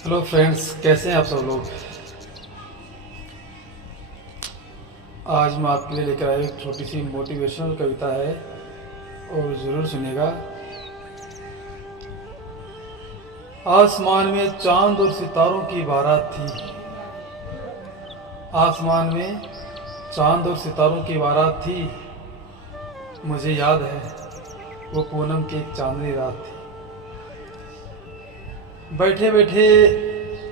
Hello friends, कैसे हैं आप सब लोग। आज मैं आपके लिए लेकर आया एक छोटी सी मोटिवेशनल कविता है और ज़रूर सुनिएगा। आसमान में चांद और सितारों की बारात थी। आसमान में चांद और सितारों की बारात थी। मुझे याद है वो पूनम की एक चांदनी रात थी। बैठे बैठे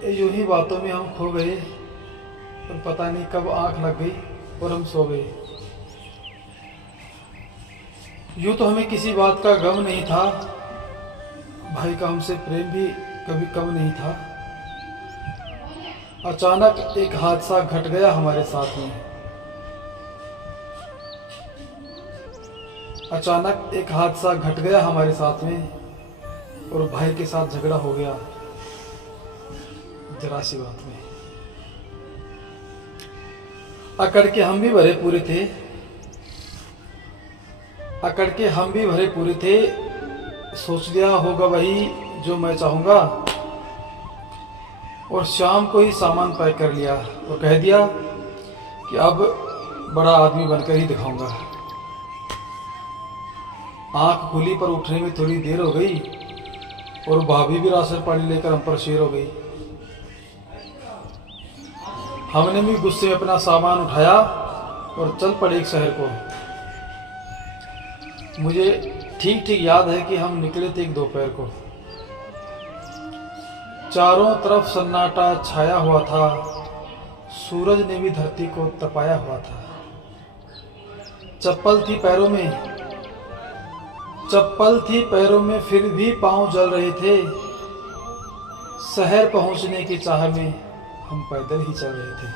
यूं ही बातों में हम खो गए और पता नहीं कब आंख लग गई और हम सो गए। यूं तो हमें किसी बात का गम नहीं था, भाई का हमसे प्रेम भी कभी कम नहीं था। अचानक एक हादसा घट गया हमारे साथ में। अचानक एक हादसा घट गया हमारे साथ में और भाई के साथ झगड़ा हो गया जरा सी बात में। अकड़ के हम भी भरे पूरे थे, अकड़ के हम भी भरे पूरे थे। सोच लिया होगा वही जो मैं चाहूंगा और शाम को ही सामान पैक कर लिया और कह दिया कि अब बड़ा आदमी बनकर ही दिखाऊंगा। आंख खुली पर उठने में थोड़ी देर हो गई और भाभी भी राशन पानी लेकर हम पर शेर हो गई। हमने भी गुस्से में अपना सामान उठाया और चल पड़े एक शहर को। मुझे ठीक ठीक याद है कि हम निकले थे एक दोपहर को। चारों तरफ सन्नाटा छाया हुआ था, सूरज ने भी धरती को तपाया हुआ था। चप्पल थी पैरों में, चप्पल थी पैरों में, फिर भी पांव जल रहे थे। शहर पहुंचने की चाह में हम पैदल ही चल रहे थे।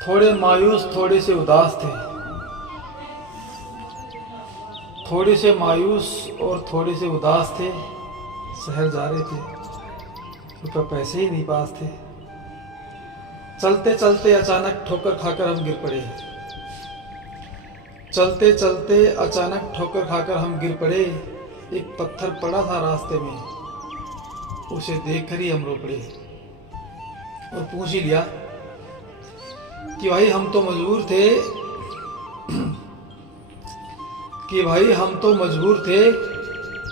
थोड़े मायूस, थोड़े से उदास थे, थोड़े से मायूस और थोड़े से उदास थे। शहर जा रहे थे, रुपये पैसे ही नहीं पास थे। चलते चलते अचानक ठोकर खाकर हम गिर पड़े। चलते चलते अचानक ठोकर खाकर हम गिर पड़े। एक पत्थर पड़ा था रास्ते में, उसे देखकर ही हम रो पड़े और पूछ ही लिया कि भाई हम तो मजबूर थे, कि भाई हम तो मजबूर थे,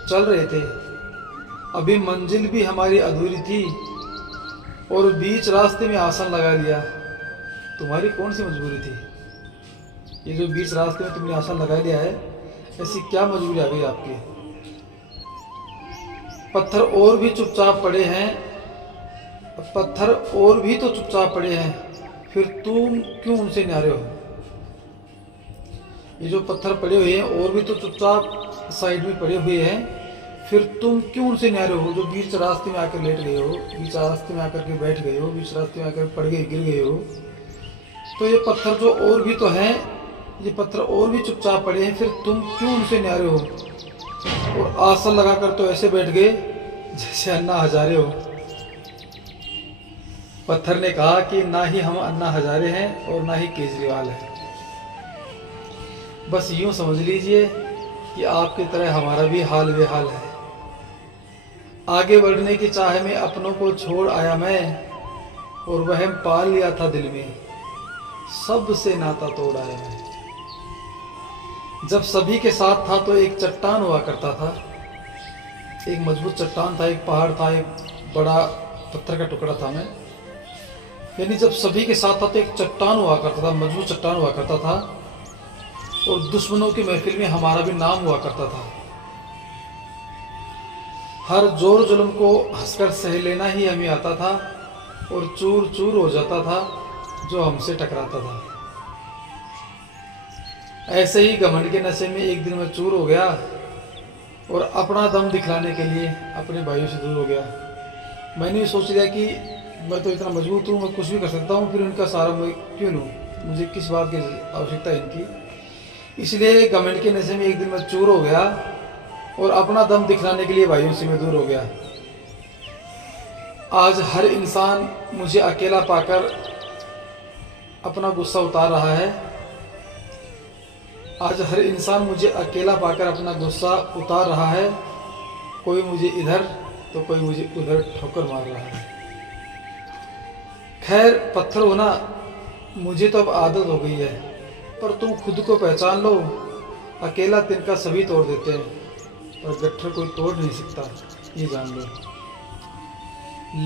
चल रहे थे। अभी मंजिल भी हमारी अधूरी थी और बीच रास्ते में आसन लगा लिया। तुम्हारी कौन सी मजबूरी थी? ये जो बीच रास्ते में तुमने आसन लगा लिया है, ऐसी क्या मजबूरी आ गई आपकी? पत्थर और भी चुपचाप पड़े हैं, पत्थर और भी तो चुपचाप पड़े हैं, फिर तुम क्यों उनसे न्यारे हो? ये जो पत्थर पड़े हुए हैं और भी तो चुपचाप साइड में पड़े हुए हैं, फिर तुम क्यों उनसे न्यारे हो? जो बीच रास्ते में आकर लेट गए हो, बीच रास्ते में आकर के बैठ गए हो, बीच रास्ते में आकर पड़ गए, गिर गए हो। तो ये पत्थर जो और भी तो हैं, ये पत्थर और भी चुपचाप पड़े हैं, फिर तुम क्यों उनसे न्यारे हो? और आसन लगाकर तो ऐसे बैठ गए जैसे अन्ना हजारे हो। पत्थर ने कहा कि ना ही हम अन्ना हजारे हैं और ना ही केजरीवाल है। बस यूं समझ लीजिए कि आपकी तरह हमारा भी हाल बेहाल है। आगे बढ़ने की चाह में अपनों को छोड़ आया मैं और वहम पाल लिया था दिल में, सबसे नाता तोड़ आया मैं। जब सभी के साथ था तो एक चट्टान हुआ करता था, एक मजबूत चट्टान था, एक पहाड़ था, एक बड़ा पत्थर का टुकड़ा था मैं। यानी जब सभी के साथ था तो एक चट्टान हुआ करता था, मजबूत चट्टान हुआ करता था और दुश्मनों की महफिल में हमारा भी नाम हुआ करता था। हर जोर जुल्म को हंसकर सह लेना ही हमें आता था और चूर चूर हो जाता था जो हमसे टकराता था। ऐसे ही घमंड के नशे में एक दिन मैं चूर हो गया और अपना दम दिखलाने के लिए अपने भाइयों से दूर हो गया। मैंने भी सोच लिया कि मैं तो इतना मजबूत हूँ, मैं कुछ भी कर सकता हूँ, फिर इनका सहारा मैं क्यों लूँ? मुझे किस बात की आवश्यकता है इनकी? इसलिए घमंड के नशे में एक दिन मैं चूर हो गया और अपना दम दिखलाने के लिए भाइयों से मैं दूर हो गया। आज हर इंसान मुझे अकेला पाकर अपना गुस्सा उतार रहा है। आज हर इंसान मुझे अकेला पाकर अपना गुस्सा उतार रहा है। कोई मुझे इधर तो कोई मुझे उधर ठोकर मार रहा है। खैर, पत्थर होना मुझे तो अब आदत हो गई है, पर तुम खुद को पहचान लो। अकेला तिनका सभी तोड़ देते हैं, पर गट्ठर कोई तोड़ नहीं सकता, ये जान लो।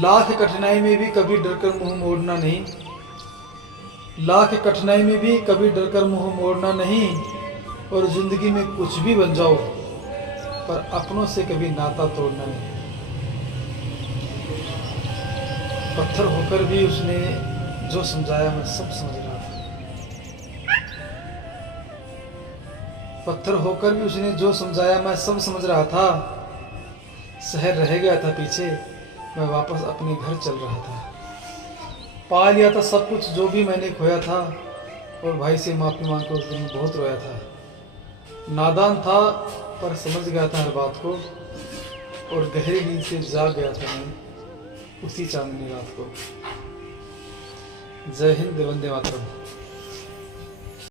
लाख कठिनाई में भी कभी डरकर मुंह मोड़ना नहीं, लाख कठिनाई में भी कभी डरकर मुंह मोड़ना नहीं। और जिंदगी में कुछ भी बन जाओ, पर अपनों से कभी नाता तोड़ना नहीं। पत्थर होकर भी उसने जो समझाया मैं सब समझ रहा था। पत्थर होकर भी उसने जो समझाया मैं सब समझ रहा था। शहर रह गया था पीछे, मैं वापस अपने घर चल रहा था। पा लिया था सब कुछ जो भी मैंने खोया था, और भाई से माफी मांग कर उस दिन बहुत रोया था। नादान था पर समझ गया था हर बात को, और गहरी नींद से जाग गया था मैं उसी चांदनी रात को। जय हिंद, वंदे मातरम।